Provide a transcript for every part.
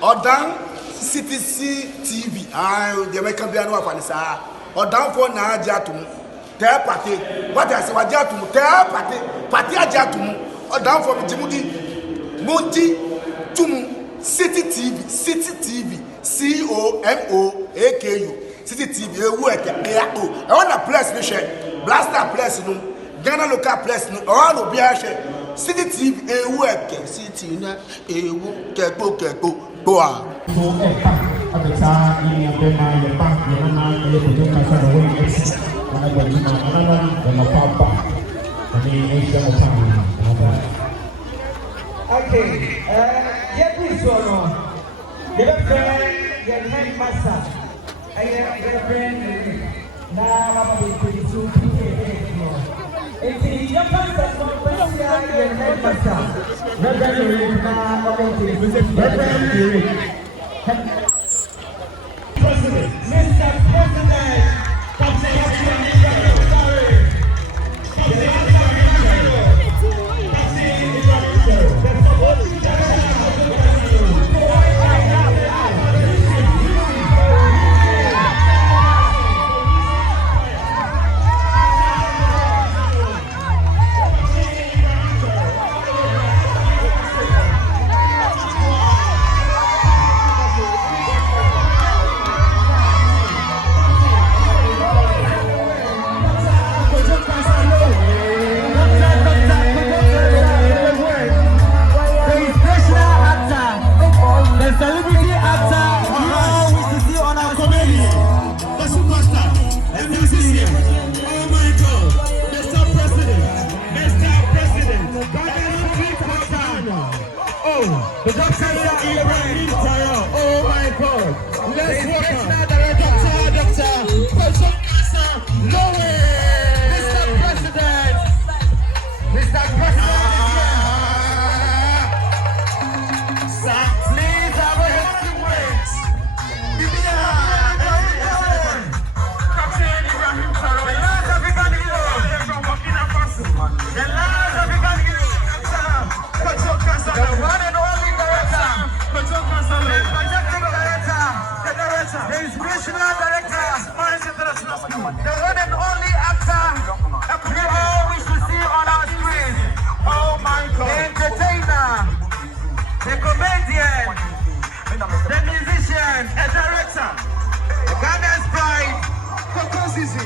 Odan CTC TV. The American piano of Anissa. Odan for na jatum. Tell party. What I say, what jatum? Tell party. Party jatum. Odan for Jimudi. Monti Tumu. City TV. City TV. COMOAKU. City TV. I want a place to share. Blaster place no. Ghana local place no. All will be a share. City TV. City na. Keko. Go on. At the time, you have been my bank, you know, you put your cash away, and I got you my papa, and the Asian family. Okay, yeah, please, so no. Your friend, your headmaster, and your friend, now I'm going to be 22 people. If you can't get one person, your headmaster, Reverend, now I'm going to be Reverend. President, Mr. President, the doctor Ibrahim Traore. Oh my God! Let's welcome Dr. Lowe, Mr. President. Mr. President is here. Please have a healthy wait. Captain Ibrahim Traore, the last African hero from Burkina Faso, the last African hero. The one and only director, the executive director, the inspirational director, the one and only actor we all wish to see on our screen. Oh my God! The entertainer, the comedian, the musician, a director, the Ghana's pride, Coco Sisi,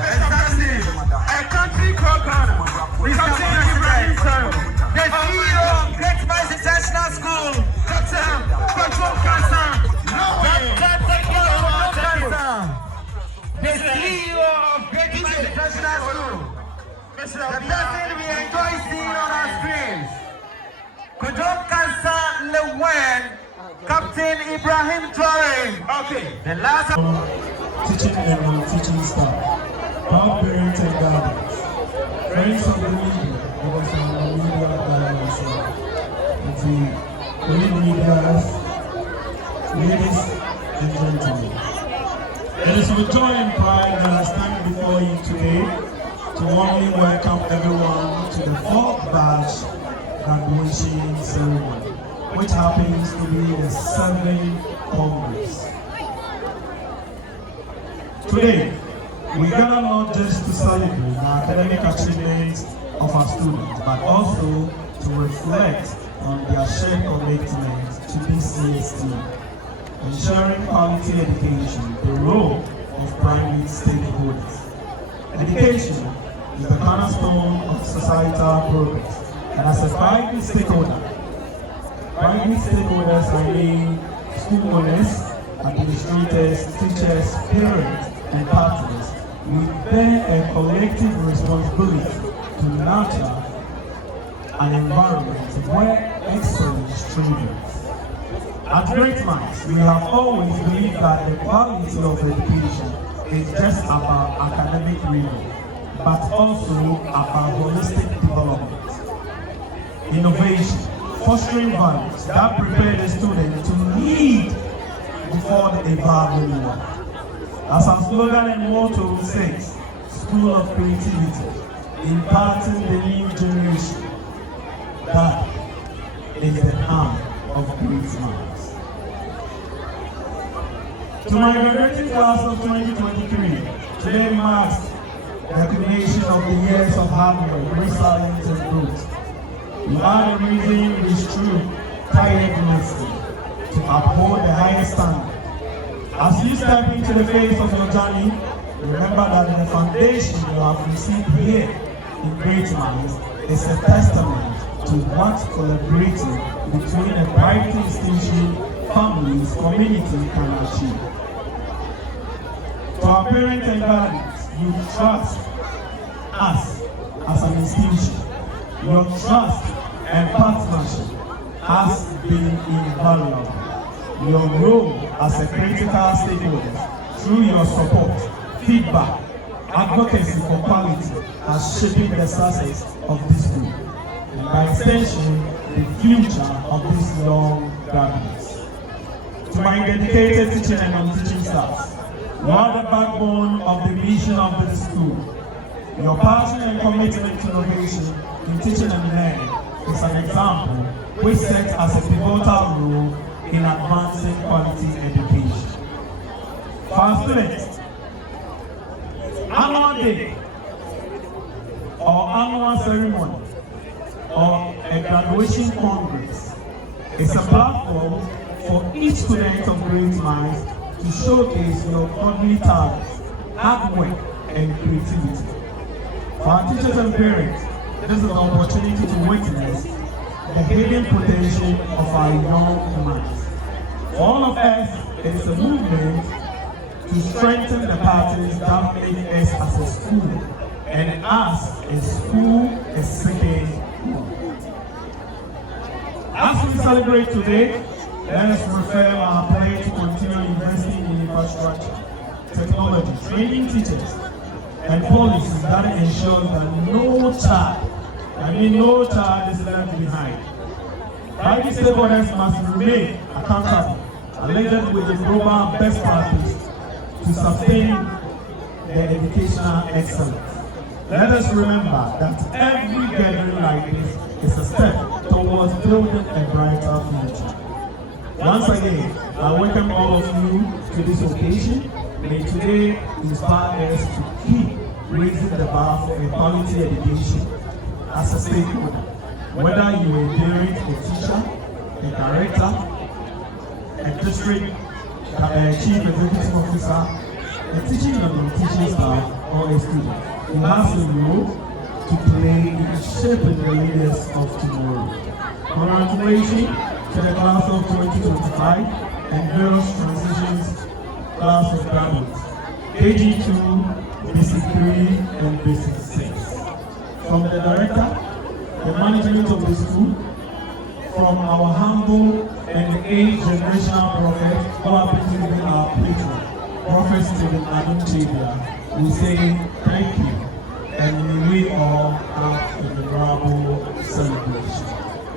a country program, Mr. Ibrahim Traore. The CEO of Great Minds International School, Dr. Control Cancer. The CEO of Great Minds International School. The person we enjoy seeing on our screens. Control Cancer Lewen, Captain Ibrahim Traore. Okay. The last teaching and non-teaching staff, proud parents and guardians, friends of the media, leaders, ladies and gentlemen. It is with joy and pride that I stand before you today to warmly welcome everyone to the 4th batch graduation ceremony, which happens to be the 7th Congress. Today, we gather not just to celebrate the academic achievements of our students, but also to reflect on their shared commitment to BCST, ensuring quality education, the role of private stakeholders. Education is the cornerstone of societal progress, and as a private stakeholders I mean school owners, administrators, teachers, parents, and partners. We bear a collective responsibility to nurture an environment where excellence triumphs. At Great Minds, we have always believed that the quality of education is just about academic rigor, but also about holistic development, innovation, fostering values that prepare the student to lead before the evolving world. As our slogan and motto says, School of Creativity, imparting the new generation. That is the arm of Great Minds. To my graduating class of 2023, today marks the culmination of the years of hard work, resilience, and growth. You are the reason it is true, tirelessly, to uphold the highest standard. As you step into the phase of your journey, remember that the foundation you have received here in Great Minds is a testament to what collaborating between a private institution, families, community can achieve. To our parents and guardians, you trust us as an institution. Your trust and partnership has been invaluable. Your role as a critical stakeholder through your support, feedback, advocacy for quality has shaped the success of this group, and by extension, the future of these young graduates. To my dedicated teaching and non-teaching staffs, you are the backbone of the mission of the school. Your passion and commitment to innovation in teaching and learning is an example which sets as a pivotal role in advancing quality education. For our students, annual day or annual ceremony or a graduation congress is a platform for each student of Great Minds to showcase your godly talents, hard work, and creativity. For our teachers and parents, this is an opportunity to witness the hidden potential of our young minds. For all of us, it is a movement to strengthen the parties that make us as a school, and us a school a second home. As we celebrate today, let us refer our play to continue investing in infrastructure, technology, training teachers, and policies that ensure that no child is left behind. Private stakeholders must remain accountable, aligned with the global best practice to sustain their educational excellence. Let us remember that every gathering like this is a step towards building a brighter future. Once again, I welcome all of you to this occasion. May today inspire us to keep raising the bar for a quality education as a stakeholder. Whether you are a parent, a teacher, a director, a district chief executive officer, a teaching and non-teaching staff, or a student, you have a role to play in shaping the leaders of tomorrow. Congratulations to the class of 2025 and various transitions class of graduates, KG2, Basic 3, and Basic 6. From the director, the management of the school, from our humble and 8th generational prophet who have been given our patron, Prophet Stephen Adam Chabia, we say thank you, and may we all have a memorable celebration.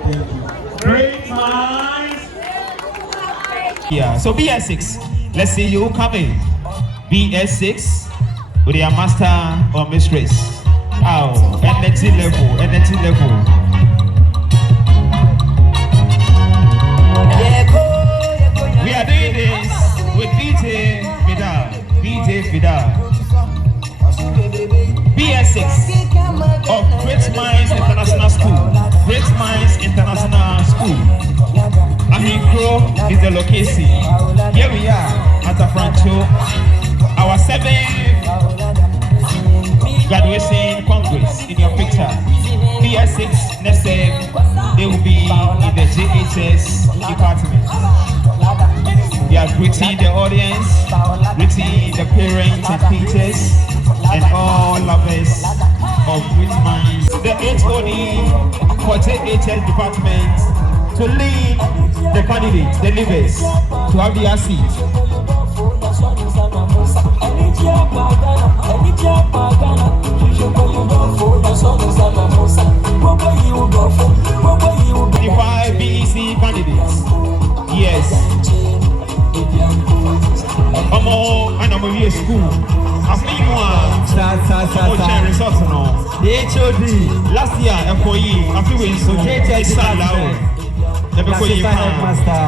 Thank you. Great minds! Yeah, so BS6, let's see you coming. BS6 with your master or mistress. Oh, energy level, energy level. We are doing this with DJ Fidal. BS6 of Great Minds International School. Great Minds International School. Amikro is the location. Here we are at Afrancho, our 7th graduation congress in your picture. BS6 next year, they will be in the JHS department. We are greeting the audience, greeting the parents and teachers, and all lovers of Great Minds. The HOD for JHS department to lead the candidates, the leaders, to have their seat. BEC candidates. Yes. And I'm here school. I've been results now. The HOD last year, employee, I feel so master.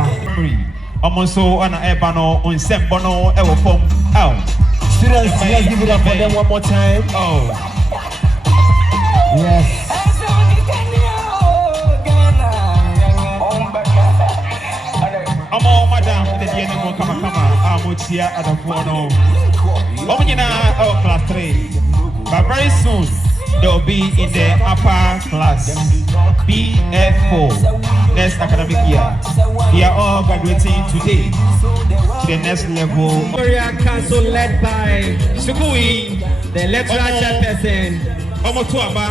Omonso on a ebano on sembono ewo form. Oh. Students, let's give it up for them one more time. Oh. Yes. Omo madam the DNA mo kama amochia adafono. Oh, class 3. But very soon they will be in the upper class, BF4, next academic year. They are all graduating today to the next level. Victoria Council led by Shukui, the lecturer chairperson. Omo Tuaba,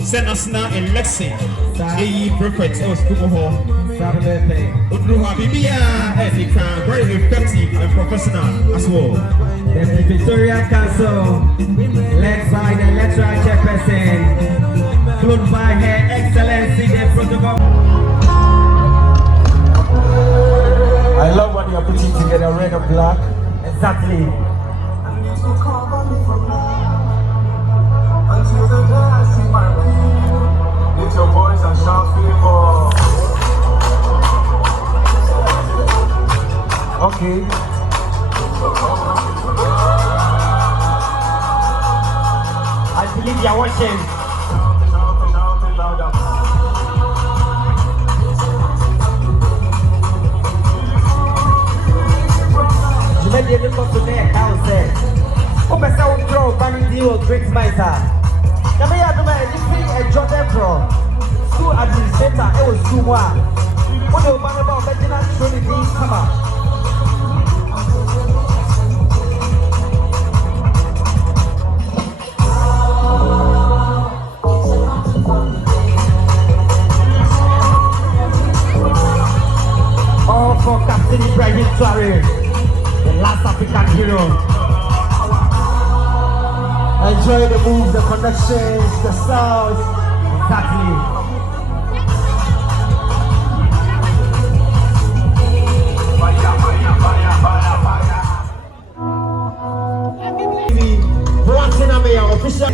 Senasna election. The prefect of school hall. Udruha Bibia, very effective and professional as well. The Victoria Council, led by the lecturer chairperson, followed by Her Excellency the Protocol. I love when you're putting together red and black. Exactly. Until the day I see my way, lift your voice and shout favor. Okay. I believe you're watching. You may be able to make a house there. Who may say we throw vanity or great miser? You may have to make a job there from school administrator. It was too much. What do you want about making that training being come up? All for Captain Ibrahim Traore, the last African hero. Enjoy the moves, the connections, the sounds. Exactly. Official.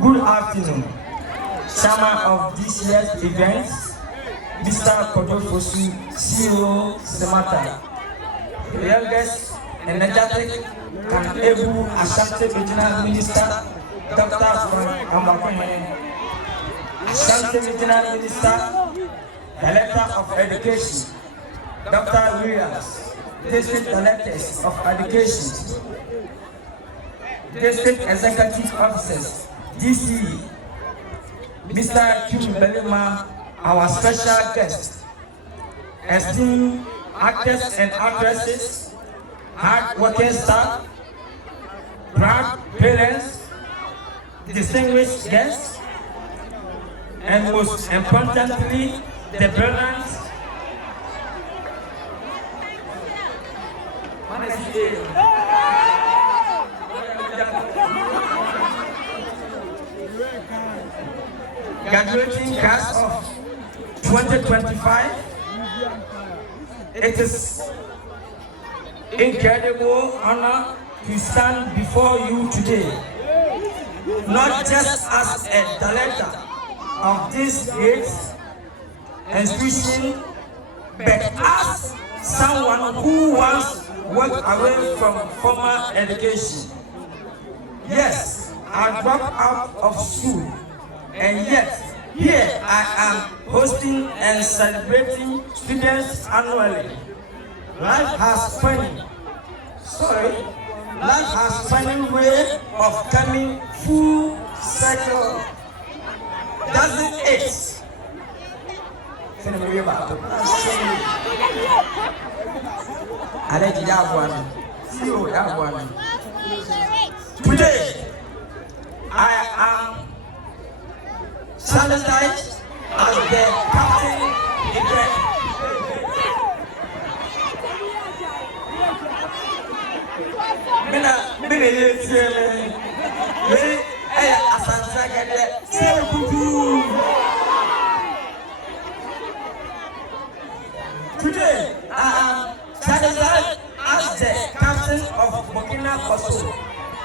Good afternoon, chairman of this year's events, Mr. Kodofosu CEO Semata, the youngest, energetic, and able Ashanti Regional Minister, Dr. Frank Amakwene, Ashanti Regional Minister, Director of Education, Dr. Williams, District Directors of Education, District Executive Officers, DC, Mr. Kim Belima, our special guest, esteemed actors and actresses, hard-working staff, proud parents, distinguished guests, and most importantly, the parents. Graduating class of 2025, it is incredible honor to stand before you today, not just as a director of this great institution, but as someone who once walked away from formal education. Yes, I dropped out of school, and yet here I am hosting and celebrating students annually. Life has funny way of coming full circle, doesn't it? Today, I am sanitized as the captain event. Today, I am sanitized as the captain of Burkina Faso,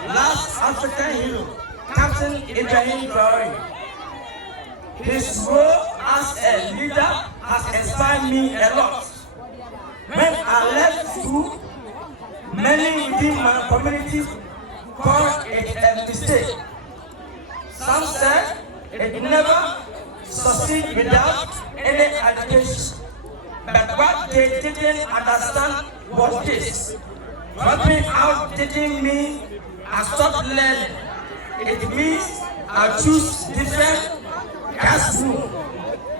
last African hero, Captain Ibrahim Traoré. His role as a leader has inspired me a lot. When I left school, many within my community called it a mistake. Some said it never succeed without any education. But what they didn't understand was this. Dropping out didn't mean I stopped learning. It means I choose different classroom.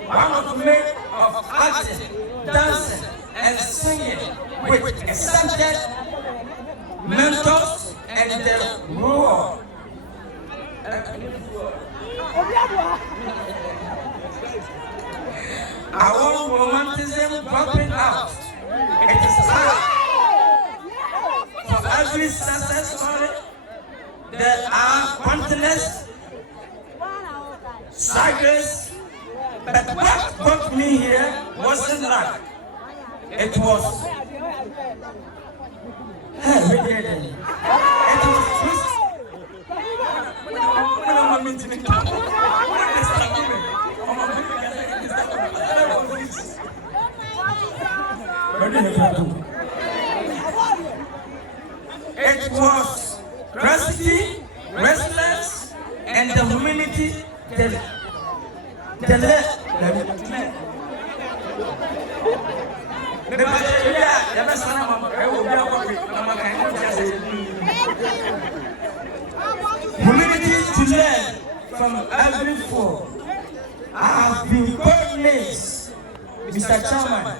One of made of acting, dancing, and singing with accepted mentors and the role. I want romanticism dropping out. It is hard. For every success story, there are countless struggles. But what brought me here wasn't luck. It was it was curiosity, restlessness, and the humility humility to learn from every fall. I have been called names, Mr. Chairman,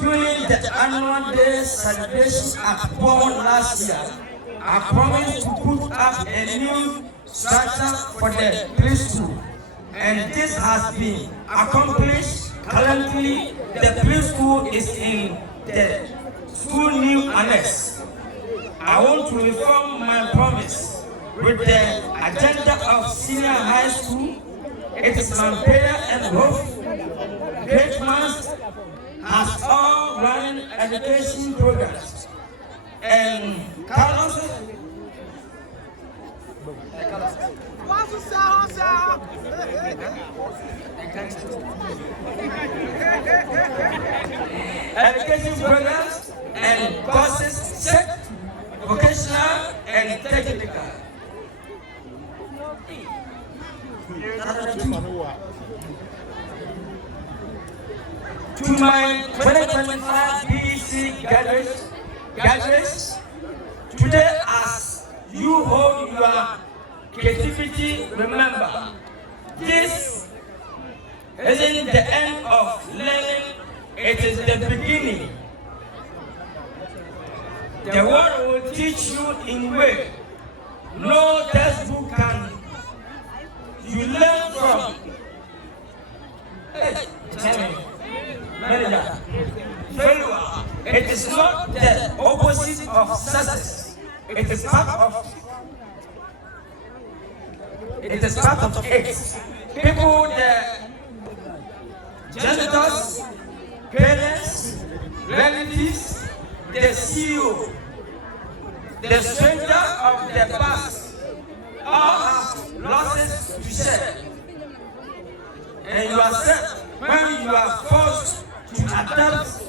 during the annual day celebration at Bonn last year. I promised to put up a new structure for the preschool, and this has been accomplished. Currently, the preschool is in the school new annex. I want to reform my promise with the agenda of senior high school. It is my prayer and hope great minds has all running education programs and Carlos Education programs and courses set vocational and technical. To my 2025 BEC graduates, today as you hold your creativity, remember, this isn't the end of learning, it is the beginning. The world will teach you in way no textbook can. You learn from. Failure. It is not the opposite of success. It is part of. It is part of it. People, the janitors, parents, relatives, the CEO, the stranger of the past, all have losses to share. And you are set when you are forced to adapt.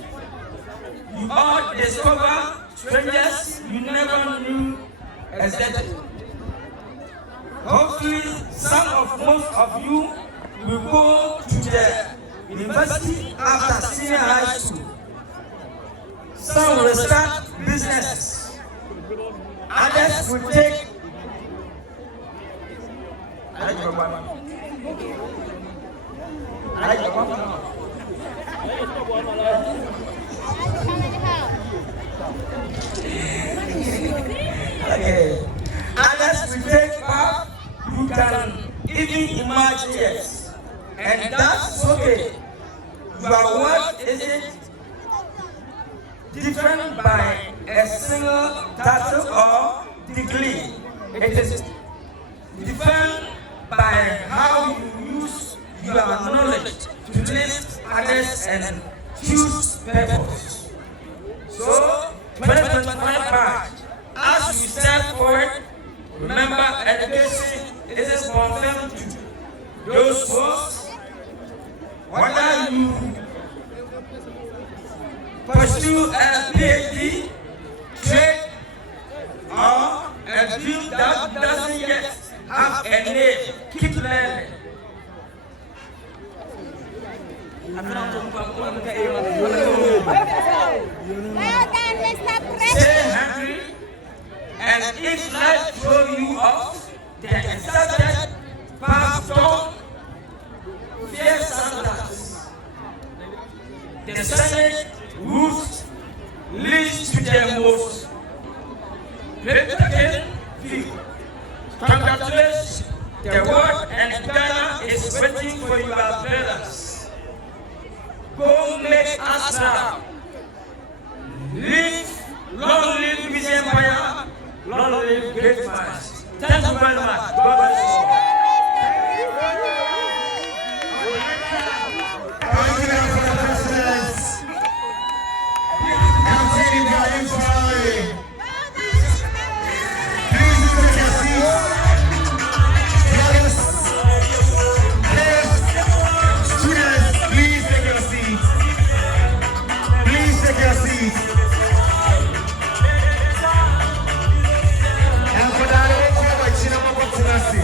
You all discover strangers you never knew existed. Hopefully, most of you will go to the university after senior high school. Some will start businesses. Others will take okay. Others will take part. You can even imagine yes. And that's okay. Your work isn't different by a single title or degree. It is different by how you use your knowledge to lift others and choose purpose. So, 2025, as you step forward, remember education is confirmed to those goals. Whether you pursue a PhD, trade, or a dream that doesn't yet have a name, keep learning. Stay hungry, and if life throws you off the accepted path, don't fear sometimes. The Senate route leads to the most breathtaking view. Congratulations, the world and Ghana is waiting for your brothers. Go make us proud. Long live His Empire, long live great minds. Thank you very much. God bless you. And for that,